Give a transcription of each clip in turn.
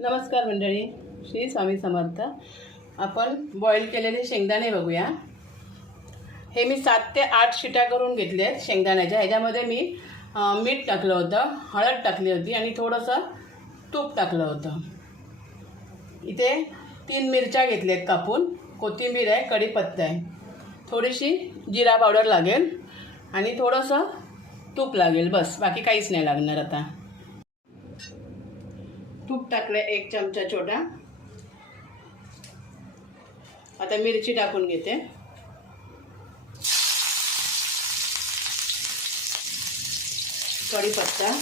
नमस्कार मंडळी श्री स्वामी समर्थ. आपण बॉईल केलेले शेंगदाणे बघूया. हे मी सात ते आठ शिट्या करून घेतले आहेत शेंगदाण्याच्या. ह्याच्यामध्ये मी मीठ टाकलं होतं हळद टाकली होती आणि थोडंसं तूप टाकलं होतं. इथे तीन मिरच्या घेतल्यात कापून. कोथिंबीर आहे कढीपत्ता आहे. थोडीशी जिरा पावडर लागेल आणि थोडंसं तूप लागेल. बस बाकी काहीच नाही लागणार आता. तूप टाकलं एक चमचा छोटा. आता मिरची टाकून घेते. कढीपत्ता.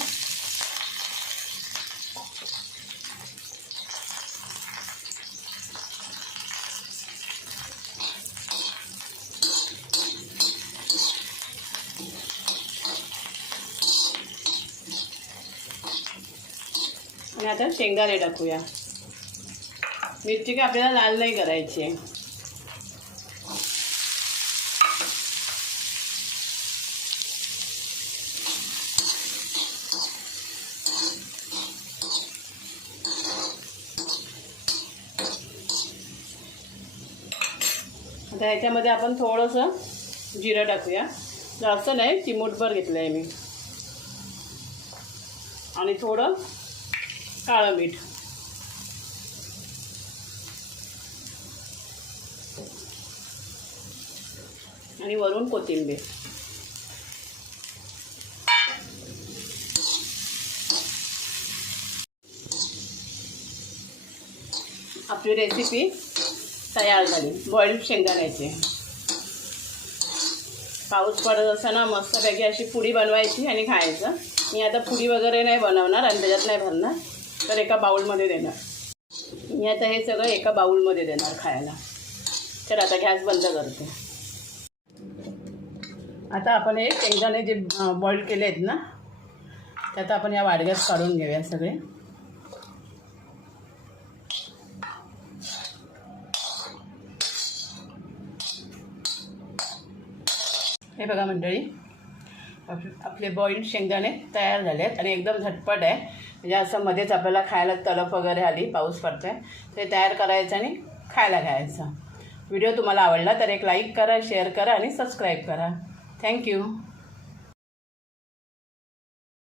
आणि आता शेंगदाणे टाकूया. मिरची काय आपल्याला लाल नाही करायची. आहे आता ह्याच्यामध्ये आपण थोडंसं जिरं टाकूया. जास्त नाही चिमूटभर घेतलं आहे मी. आणि थोडं काळं मीठ. आणि वरून कोथिंबीर. आपली रेसिपी तयार झाली. बॉईल्ड शेंगदाण्याची पाऊस पडत असताना मस्तपैकी अशी पुडी बनवायची आणि खायचं. मी आता पुडी वगैरे नाही बनवणार आणि त्याच्यात नाही भरणार. तर एका बाऊलमध्ये देणार. मी आता हे सगळं एका बाऊलमध्ये देणार खायला. तर आता गॅस बंद करते. आता आपण हे शेंगदाणे जे बॉईल केले आहेत ना त्यात आपण या वाडग्यात काढून घेऊया सगळे. हे बघा मंडळी आप- आपले बॉईल शेंगदाणे तयार झाले आहेत आणि एकदम झटपट आहे. म्हणजे असं मध्येच आपल्याला खायला तलप वगैरे आली पाऊस पडतोय ते तयार करायचं आणि खायला घ्यायचं. व्हिडिओ तुम्हाला आवडला तर एक लाईक करा शेअर करा आणि सबस्क्राईब करा. थँक्यू